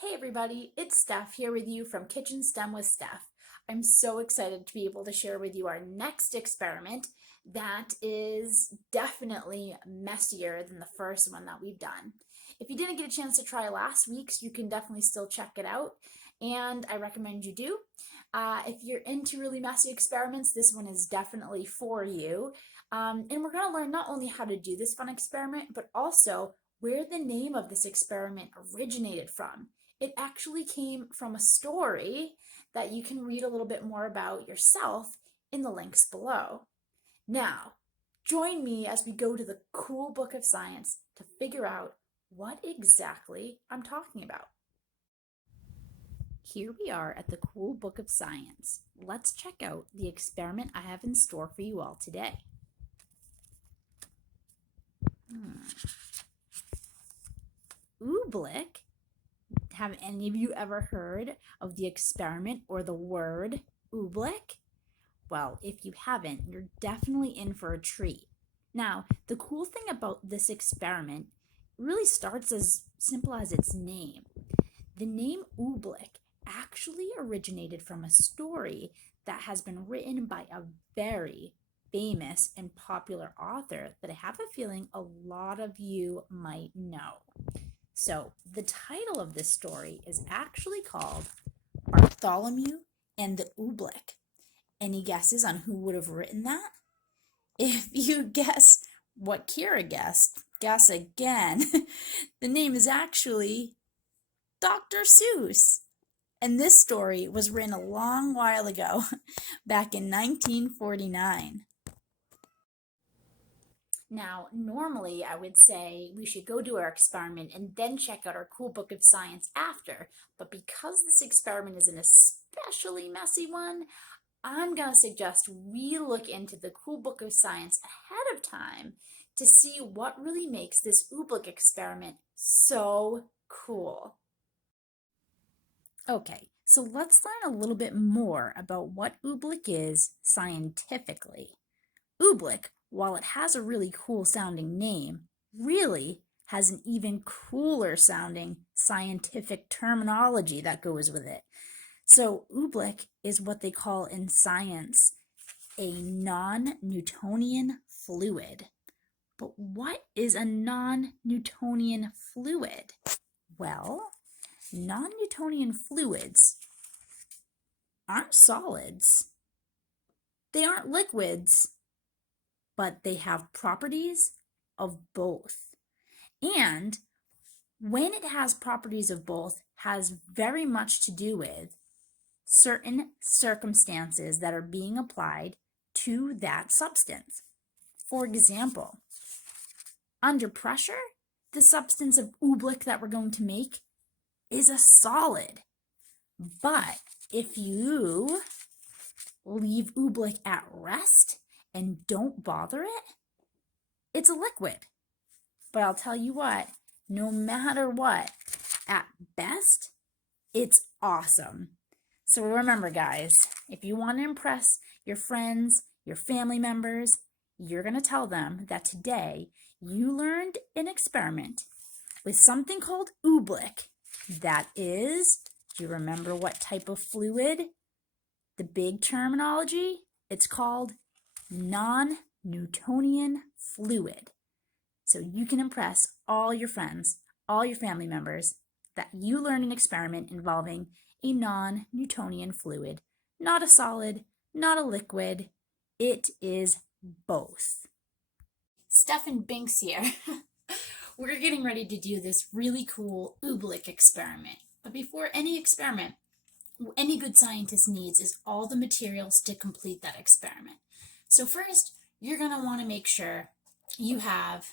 Hey everybody, it's Steph here with you from Kitchen STEM with Steph. I'm so excited to be able to share with you our next experiment that is definitely messier than the first one that we've done. If you didn't get a chance to try last week's, you can definitely still check it out, and I recommend you do. If you're into really messy experiments, this one is definitely for you. And we're going to learn not only how to do this fun experiment, but also where the name of this experiment originated from. It actually came from a story that you can read a little bit more about yourself in the links below. Now, join me as we go to the cool book of science to figure out what exactly I'm talking about. Here we are at the cool book of science. Let's check out the experiment I have in store for you all today. Oobleck. Have any of you ever heard of the experiment or the word Oobleck? Well, if you haven't, you're definitely in for a treat. Now, the cool thing about this experiment really starts as simple as its name. The name Oobleck actually originated from a story that has been written by a very famous and popular author that I have a feeling a lot of you might know. So the title of this story is actually called Bartholomew and the Oobleck. Any guesses on who would have written that? If you guess what Kira guessed, guess again. The name is actually Dr. Seuss. And this story was written a long while ago, back in 1949. Now, normally I would say we should go do our experiment and then check out our cool book of science after, but because this experiment is an especially messy one, I'm going to suggest we look into the cool book of science ahead of time to see what really makes this Oobleck experiment so cool. Okay, so let's learn a little bit more about what Oobleck is scientifically. Oobleck, while it has a really cool sounding name, really has an even cooler sounding scientific terminology that goes with it. So Oobleck is what they call in science a non-Newtonian fluid. But what is a non-Newtonian fluid? Well, non-Newtonian fluids aren't solids. They aren't liquids, but they have properties of both. And when it has properties of both, has very much to do with certain circumstances that are being applied to that substance. For example, under pressure, the substance of Oobleck that we're going to make is a solid. But if you leave Oobleck at rest and don't bother it, it's a liquid. But I'll tell you what, no matter what, at best, it's awesome. So remember, guys, if you want to impress your friends, your family members, you're going to tell them that today you learned an experiment with something called Oobleck. That is, do you remember what type of fluid? The big terminology, it's called non-Newtonian fluid. So you can impress all your friends, all your family members, that you learned an experiment involving a non-Newtonian fluid. Not a solid, not a liquid. It is both. Steph and Binks here. We're getting ready to do this really cool Oobleck experiment. But before any experiment, any good scientist needs is all the materials to complete that experiment. So first, you're going to want to make sure you have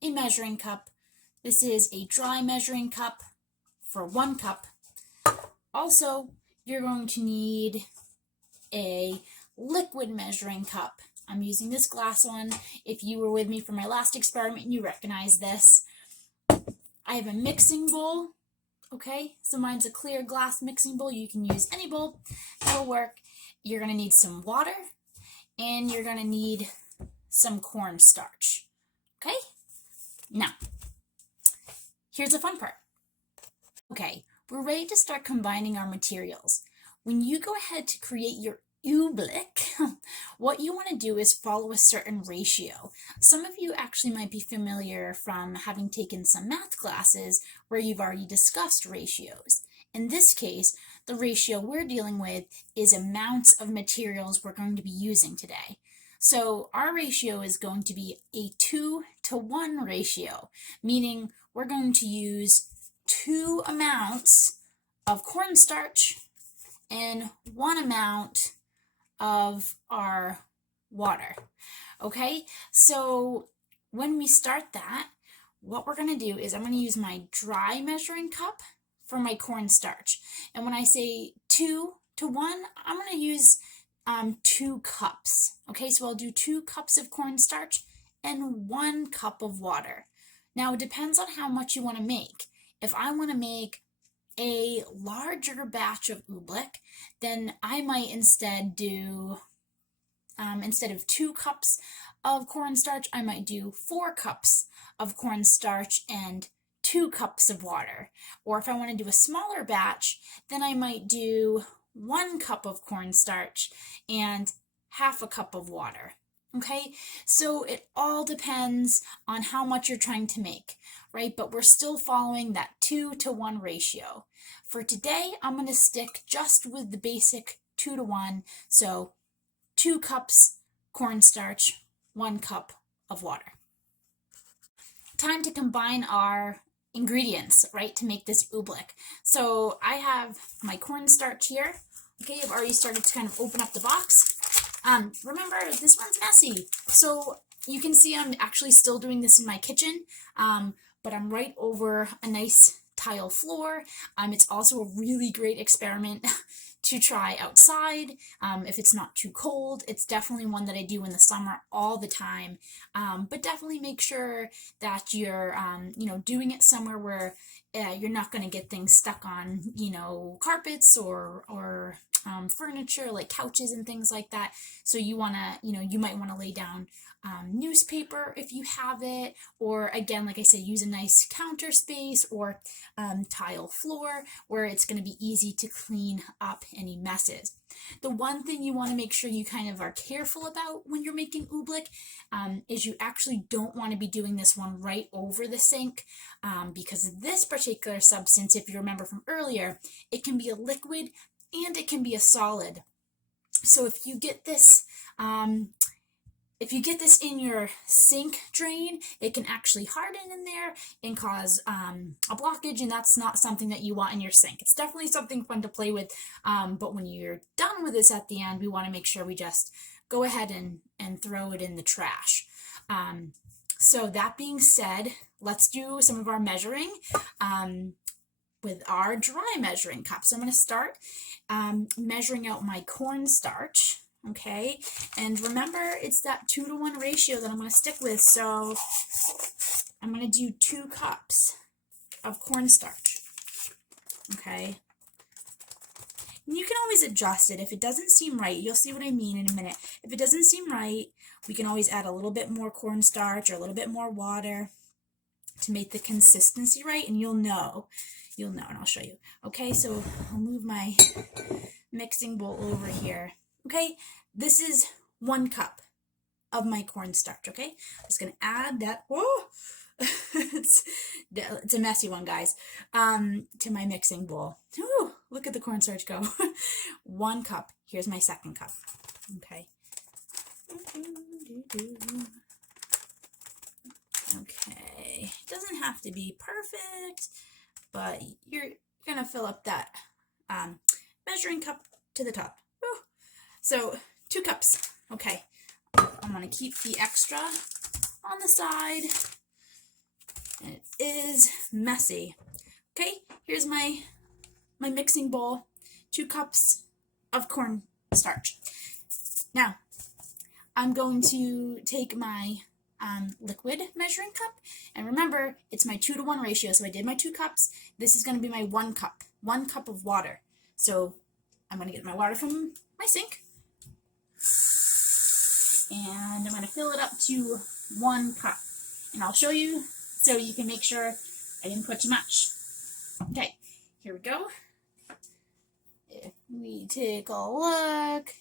a measuring cup. This is a dry measuring cup for 1 cup. Also, you're going to need a liquid measuring cup. I'm using this glass one. If you were with me for my last experiment, you recognize this. I have a mixing bowl. Okay, so mine's a clear glass mixing bowl. You can use any bowl, that'll work. You're going to need some water, and you're going to need some cornstarch. Okay, now, here's the fun part. Okay, we're ready to start combining our materials. When you go ahead to create your Oobleck, what you want to do is follow a certain ratio. Some of you actually might be familiar from having taken some math classes where you've already discussed ratios. In this case, the ratio we're dealing with is amounts of materials we're going to be using today. So our ratio is going to be a 2-to-1 ratio, meaning we're going to use 2 amounts of cornstarch and 1 amount of our water. Okay, so when we start that, what we're going to do is I'm going to use my dry measuring cup for my cornstarch. And when I say 2-to-1, I'm going to use 2 cups. Okay, so I'll do 2 cups of cornstarch and 1 cup of water. Now it depends on how much you want to make. If I want to make a larger batch of Oobleck, then I might instead do, instead of 2 cups of cornstarch, I might do 4 cups of cornstarch and 2 cups of water. Or if I want to do a smaller batch, then I might do 1 cup of cornstarch and half a cup of water. Okay, so it all depends on how much you're trying to make, right? But we're still following that 2-to-1 ratio. For today, I'm going to stick just with the basic 2-to-1. So 2 cups cornstarch, 1 cup of water. Time to combine our ingredients, right, to make this Oobleck. So I have my cornstarch here. Okay, I've already started to kind of open up the box. Remember, this one's messy. So you can see I'm actually still doing this in my kitchen, but I'm right over a nice tile floor. It's also a really great experiment to try outside if it's not too cold. It's definitely one that I do in the summer all the time, but definitely make sure that you're doing it somewhere where you're not going to get things stuck on carpets or furniture like couches and things like that. So you want to you might want to lay down newspaper if you have it, or again, like I said, use a nice counter space or tile floor where it's going to be easy to clean up any messes. The one thing you want to make sure you kind of are careful about when you're making Oobleck is you actually don't want to be doing this one right over the sink because this particular substance, if you remember from earlier, it can be a liquid and it can be a solid. So if you get this in your sink drain, it can actually harden in there and cause a blockage, and that's not something that you want in your sink. It's definitely something fun to play with, but when you're done with this at the end, we want to make sure we just go ahead and throw it in the trash. So that being said, let's do some of our measuring with our dry measuring cup. So I'm going to start measuring out my cornstarch. Okay, and remember, it's that 2-to-1 ratio that I'm going to stick with, so I'm going to do 2 cups of cornstarch, okay? And you can always adjust it. If it doesn't seem right, you'll see what I mean in a minute. If it doesn't seem right, we can always add a little bit more cornstarch or a little bit more water to make the consistency right, and you'll know, and I'll show you. Okay, so I'll move my mixing bowl over here. Okay, this is 1 cup of my cornstarch, okay? I'm just going to add that, whoa, it's a messy one, guys, to my mixing bowl. Ooh, look at the cornstarch go. 1 cup. Here's my 2nd cup, okay? Okay, it doesn't have to be perfect, but you're going to fill up that measuring cup to the top. Woo. So 2 cups. Okay, I'm going to keep the extra on the side. And it is messy. Okay, here's my mixing bowl. 2 cups of cornstarch. Now, I'm going to take my liquid measuring cup. And remember, it's my 2-to-1 ratio. So I did my 2 cups. This is going to be my 1 cup. 1 cup of water. So I'm going to get my water from my sink. And I'm going to fill it up to 1 cup. And I'll show you so you can make sure I didn't put too much. Okay, here we go. If we take a look,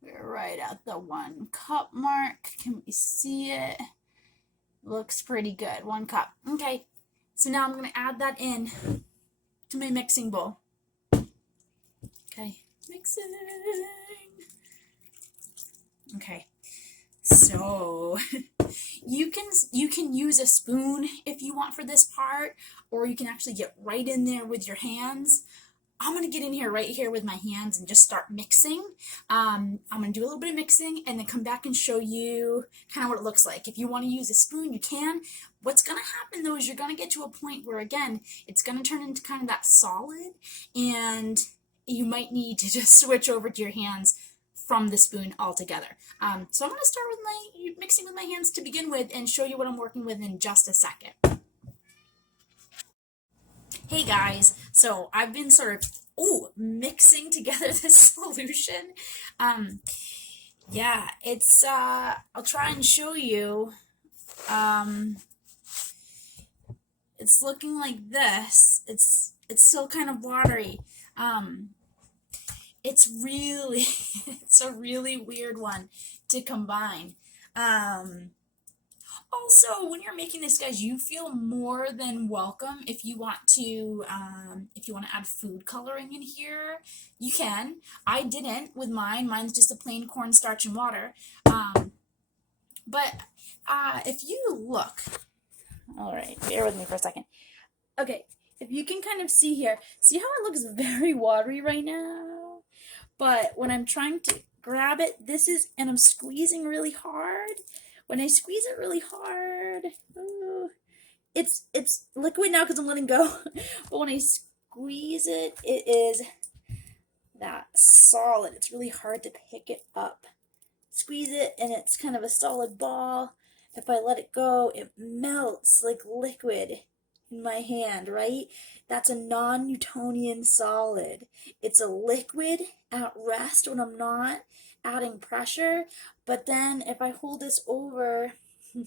we're right at the 1 cup mark. Can we see it? Looks pretty good. 1 cup. Okay, so now I'm going to add that in to my mixing bowl. Okay, mixing. Okay, so you can use a spoon if you want for this part, or you can actually get right in there with your hands. I'm going to get in here right here with my hands and just start mixing. I'm going to do a little bit of mixing and then come back and show you kind of what it looks like. If you want to use a spoon, you can. What's going to happen though is you're going to get to a point where, again, it's going to turn into kind of that solid, and you might need to just switch over to your hands from the spoon altogether. So I'm going to start with my mixing with my hands to begin with and show you what I'm working with in just a second. Hey guys, so I've been sort of mixing together this solution. Yeah, it's I'll try and show you. It's looking like this. It's still kind of watery. It's really it's a really weird one to combine. Also, when you're making this, guys, you feel more than welcome if you want to add food coloring in here. You can. I didn't with mine. Mine's just a plain cornstarch and water. But if you look, all right, bear with me for a second. Okay, if you can kind of see here, see how it looks very watery right now? But when I'm trying to grab it, and I'm squeezing really hard. When I squeeze it really hard, it's liquid now because I'm letting go. But when I squeeze it, it is that solid. It's really hard to pick it up. Squeeze it, and it's kind of a solid ball. If I let it go, it melts like liquid in my hand, right? That's a non-Newtonian solid. It's a liquid at rest when I'm not adding pressure, but then if I hold this over,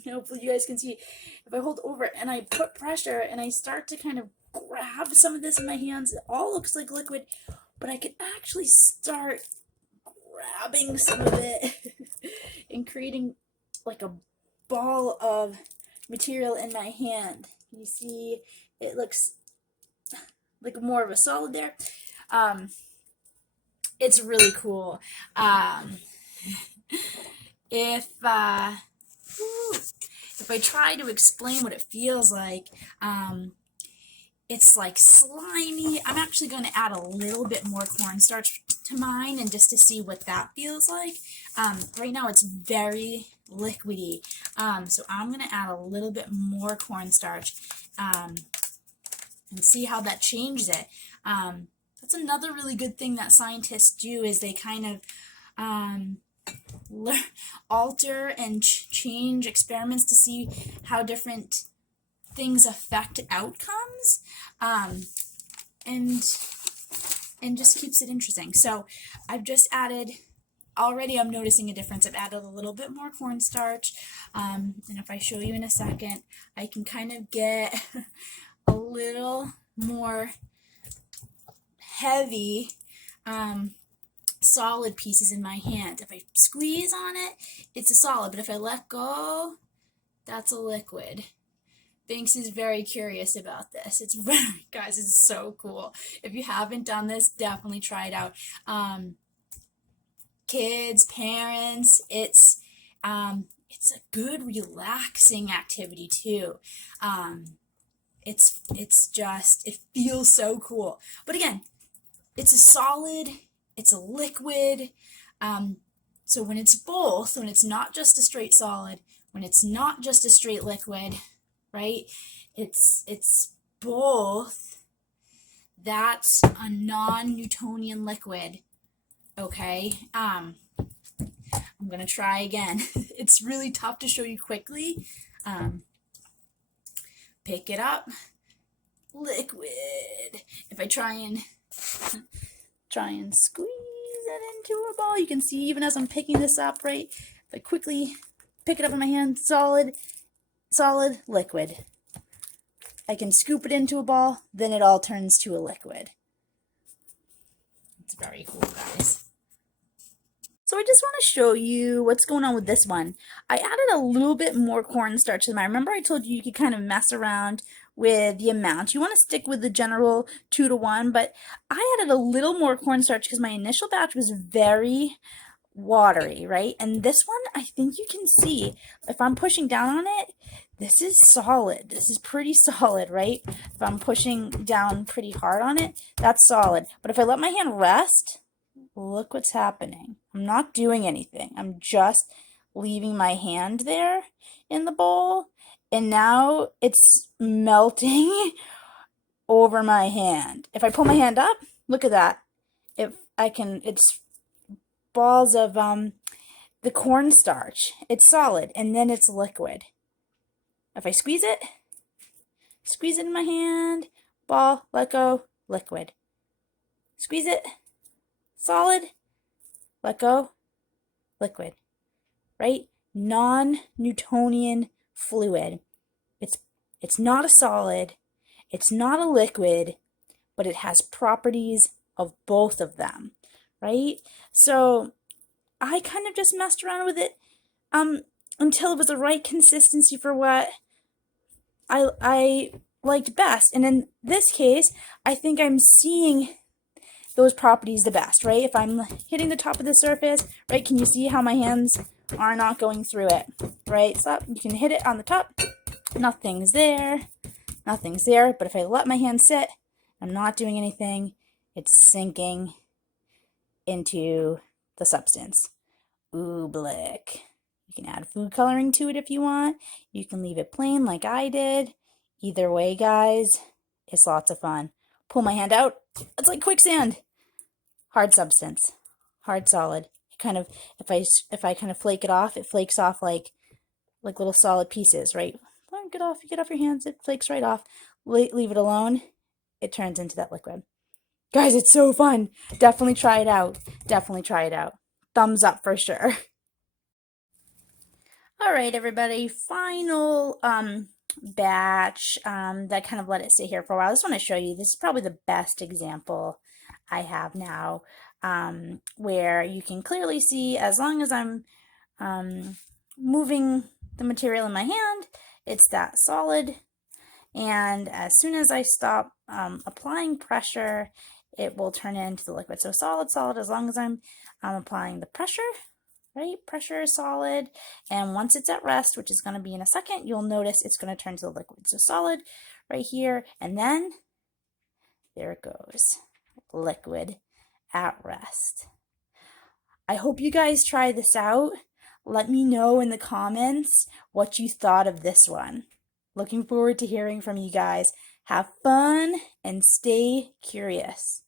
hopefully you guys can see, if I hold over and I put pressure and I start to kind of grab some of this in my hands, it all looks like liquid, but I can actually start grabbing some of it and creating like a ball of material in my hand. You see, it looks like more of a solid there. It's really cool. If I try to explain what it feels like, it's like slimy. I'm actually going to add a little bit more cornstarch to mine, and just to see what that feels like. Right now it's very liquidy, so I'm going to add a little bit more cornstarch and see how that changes it. That's another really good thing that scientists do, is they kind of alter and change experiments to see how different things affect outcomes, and just keeps it interesting. So I've just added, already I'm noticing a difference. I've added a little bit more cornstarch, and if I show you in a second, I can kind of get a little more heavy solid pieces in my hand. If I squeeze on it, it's a solid, but if I let go, that's a liquid. Banks is very curious about this. It's very, guys, it's so cool. If you haven't done this, definitely try it out. Kids, parents, it's a good relaxing activity too. It's just, it feels so cool. But again, it's a solid, it's a liquid. So when it's both, when it's not just a straight solid, when it's not just a straight liquid, right? It's both. That's a non-Newtonian liquid. Okay. I'm gonna try again. It's really tough to show you quickly. Pick it up. Liquid. If I try and squeeze it into a ball, you can see even as I'm picking this up, right? If I quickly pick it up in my hand, solid, liquid. I can scoop it into a ball, then it all turns to a liquid. It's very cool, guys. So I just want to show you what's going on with this one. I added a little bit more cornstarch to them. I remember I told you you could kind of mess around with the amount. You want to stick with the general 2-to-1, but I added a little more cornstarch because my initial batch was very watery, right? And this one, I think you can see, if I'm pushing down on it, this is solid. This is pretty solid, right? If I'm pushing down pretty hard on it, that's solid. But if I let my hand rest, look what's happening. I'm not doing anything. I'm just leaving my hand there in the bowl, and now it's melting over my hand. If I pull my hand up, look at that. It's balls of the cornstarch. It's solid, and then it's liquid. If I squeeze it in my hand, ball, let go, liquid. Squeeze it, solid, let go, liquid, right? Non-Newtonian fluid. It's not a solid, it's not a liquid, but it has properties of both of them, right? So I kind of just messed around with it until it was the right consistency for what I liked best. And in this case, I think I'm seeing those properties the best, right? If I'm hitting the top of the surface, right, can you see how my hands are not going through it, right? So you can hit it on the top, nothing's there, but if I let my hand sit, I'm not doing anything, it's sinking into the substance. Oobleck. You can add food coloring to it if you want. You can leave it plain like I did. Either way, guys, it's lots of fun. Pull my hand out, it's like quicksand. Hard substance, hard solid. Kind of, if I kind of flake it off, it flakes off like little solid pieces, right? Get off your hands, it flakes right off. Leave it alone, it turns into that liquid. Guys, it's so fun. Definitely try it out. Thumbs up for sure. All right, everybody, final batch that kind of let it sit here for a while. I just want to show you, this is probably the best example I have now, where you can clearly see, as long as I'm moving the material in my hand, it's that solid, and as soon as I stop applying pressure, it will turn into the liquid. So solid, as long as I'm applying the pressure, right? Pressure is solid, and once it's at rest, which is going to be in a second, you'll notice it's going to turn to the liquid. So solid right here, and then there it goes, liquid at rest. I hope you guys try this out. Let me know in the comments what you thought of this one. Looking forward to hearing from you guys. Have fun and stay curious.